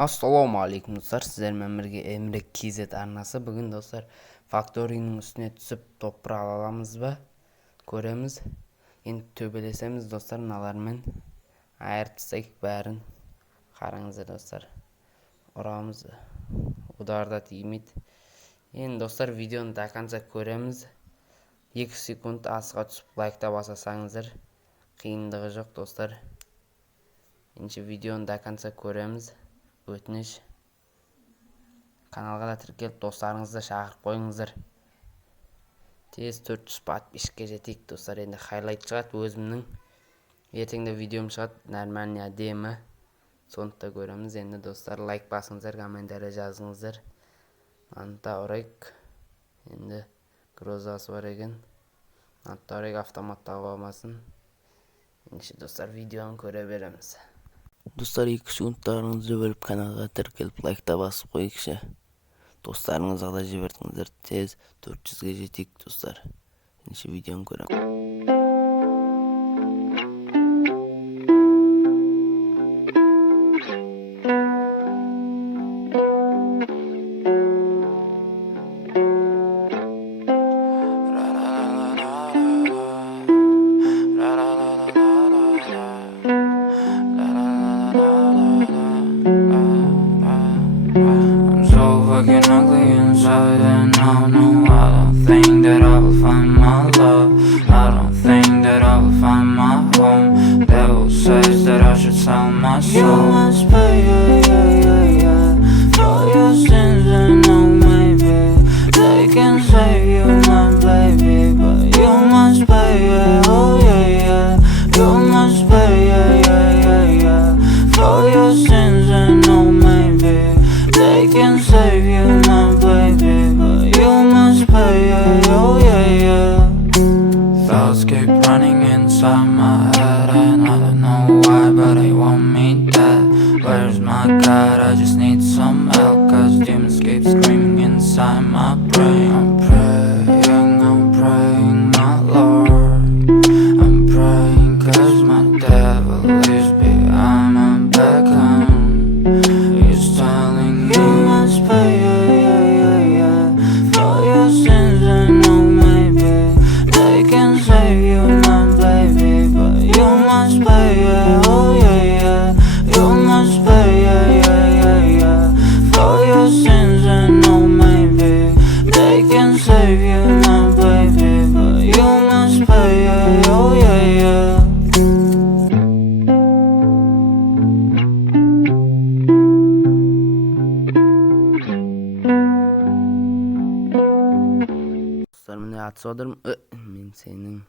Ассалаумағалейкум достар, сіздермен бірге Emre KZ арнасы. Бүгін достар факторияның үстіне түсіп топырақ ала аламыз ба? Көреміз. Енді төбелесеміз достар, мыналармен айырып тастайық бәрін. Қараңыздар достар. Ұрамыз. Ударда тимейді. Енді достар видеоны до конца көреміз. 2 секунд асыға түсіп лайкта басасаңыздар, қиындығы жоқ достар. Енді видеоны до конца көреміз. Өтініш, каналға да тіркеліп достарыңызды шақырып қойыңыздар. Тез 400 подписчикке жетейік достар. Енді хайлайт шығады өзімнің. Ертеңде видеом шығады, нормальный әдемі. Сондықта көреміз. Енді достар лайк басыңыздар, комментария жазыңыздар. Анта орайық. Енді грозасы бар екен. Анта орайық, автоматтағы болмасын. Енді достар видеоны көре береміз. Достар 2 секундтарыңызды бөліп каналға тіркеліп лайкта басып қойыңызшы. Достарыңызға да жібердіңіздер, тез 400-ге жетейік достар. Енді видеоны көреміз. Ugly inside and I don't think that I will find my love. I don't think that I will find my home. Devil says that I should sell my soul. You must pay, for your sins and no maybe they can save you, my baby, but you must pay, oh yeah, you must pay, for your sins and no maybe they can save you, my baby, but you must pay, oh yeah. Thoughts keep running inside my head and I don't know why, but they want me dead. Where's my God? I just need some help, cause demons keep screaming inside my brain. I'm praying, my Lord. I'm praying cause my devil is behind my back home. He's telling me you must pay, for your sins and no maybe they can save you, my baby, but you must pay, oh yeah, you must pay, for your sins and no maybe they can save you, my baby, but you must pay, oh yeah. Dostlar mine atsa odarım. Men senin.